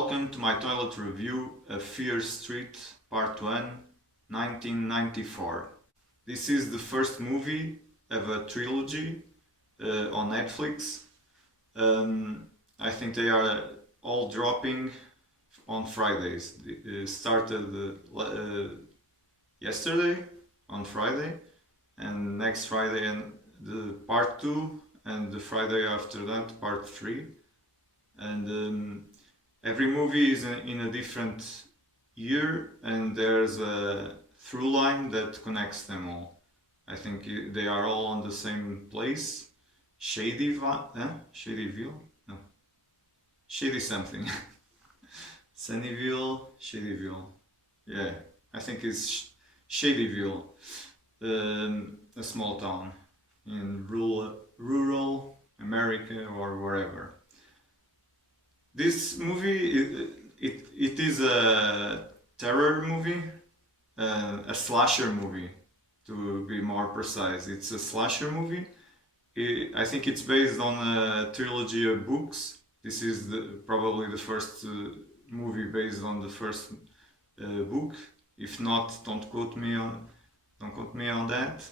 welcome to my toilet review of Fear Street Part 1, 1994. This is the first movie of a trilogy on Netflix. I think they are all dropping on Fridays. It started yesterday on Friday, and next Friday and the part 2, and the Friday after that part 3. And every movie is in a different year, and there's a through line that connects them all. I think they are all on the same place. Shadyville? No. Shady something. Sunnyville, Shadyville. Yeah, I think it's Shadyville. A small town in rural America or wherever. This movie, it is a terror movie, a slasher movie, to be more precise. It's a slasher movie. I think it's based on a trilogy of books. This is probably the first movie based on the first book. If not, don't quote me on that.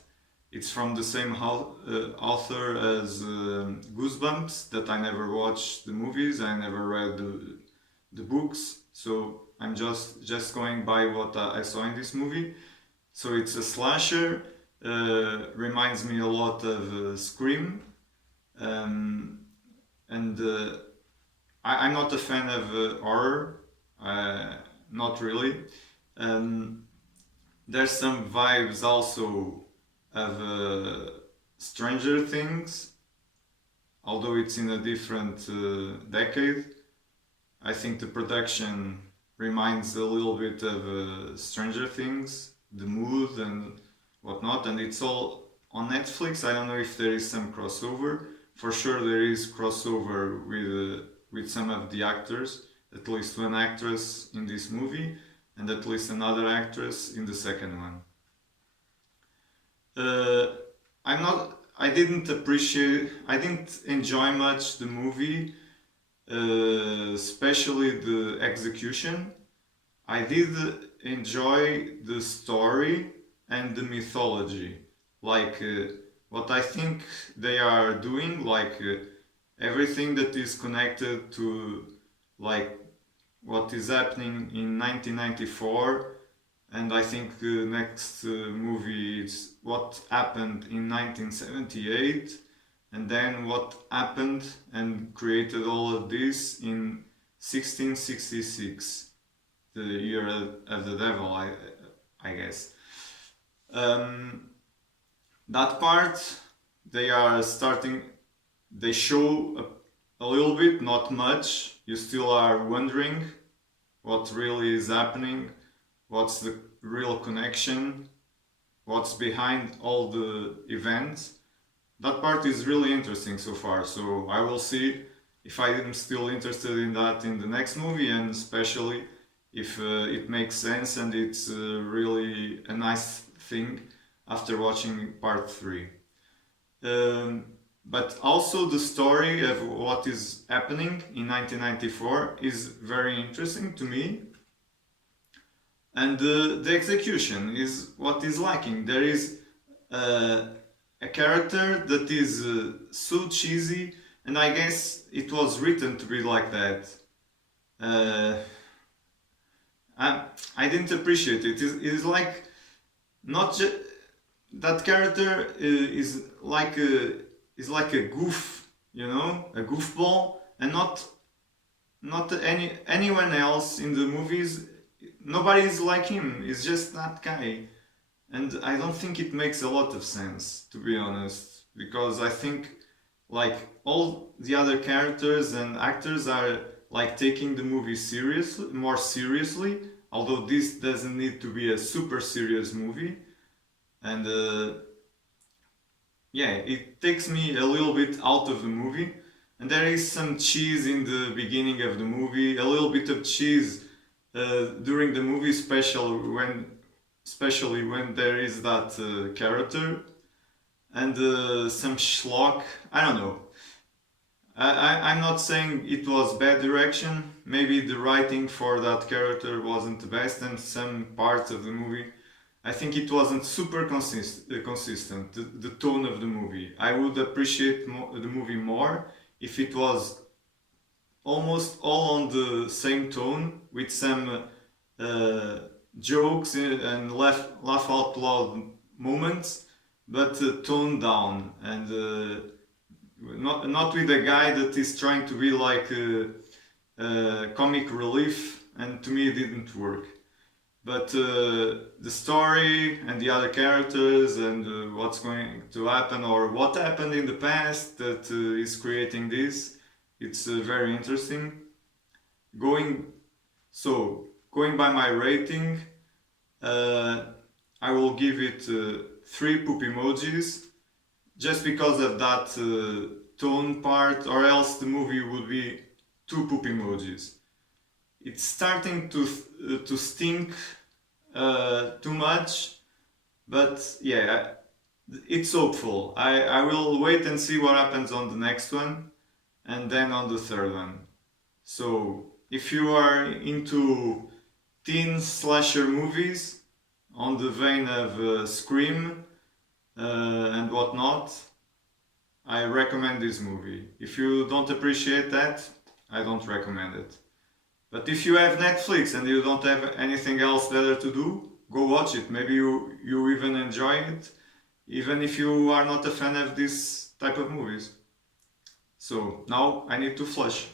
It's from the same author as Goosebumps, that I never watched the movies, I never read the books, so I'm just going by what I saw in this movie. So it's a slasher, reminds me a lot of Scream, and I'm not a fan of horror, not really. There's some vibes also of Stranger Things, although it's in a different decade. I think the production reminds a little bit of Stranger Things, the mood and whatnot, and it's all on Netflix. I don't know if there is some crossover. For sure there is crossover with some of the actors, at least one actress in this movie and at least another actress in the second one. I didn't enjoy much the movie, especially the execution. I did enjoy the story and the mythology, like what I think they are doing, like everything that is connected to like what is happening in 1994. And I think the next movie is what happened in 1978, and then what happened and created all of this in 1666, the year of the devil, I guess. That part, they show a little bit, not much. You still are wondering what really is happening. What's the real connection? What's behind all the events? That part is really interesting so far, so I will see if I am still interested in that in the next movie, and especially if it makes sense and it's really a nice thing after watching part 3. But also the story of what is happening in 1994 is very interesting to me. And the execution is what is lacking. There is a character that is so cheesy, and I guess it was written to be like that. I didn't appreciate it. It is like not just that character is like a goof, a goofball, and not anyone else in the movies. Nobody is like him. It's just that guy, and I don't think it makes a lot of sense, to be honest, because I think like all the other characters and actors are like taking the movie more seriously, although this doesn't need to be a super serious movie. And it takes me a little bit out of the movie, and there is some cheese in the beginning of the movie, a little bit of cheese during the movie, especially when there is that character, and some schlock. I don't know. I'm not saying it was bad direction. Maybe the writing for that character wasn't the best, and some parts of the movie, I think it wasn't super consistent. The tone of the movie. I would appreciate the movie more if it was almost all on the same tone with some uh, jokes and laugh out loud moments, but toned down and not with a guy that is trying to be like comic relief, and to me it didn't work. But the story and the other characters and what's going to happen or what happened in the past that is creating this, it's very interesting. Going going by my rating, uh, I will give it 3 poop emojis, just because of that tone part, or else the movie would be 2 poop emojis. It's starting to stink too much, but yeah, it's hopeful. I will wait and see what happens on the next one, and then on the third one. So if you are into teen slasher movies on the vein of Scream and whatnot, I recommend this movie. If you don't appreciate that, I don't recommend it. But if you have Netflix and you don't have anything else better to do, go watch it. Maybe you even enjoy it, even if you are not a fan of this type of movies. So now I need to flush.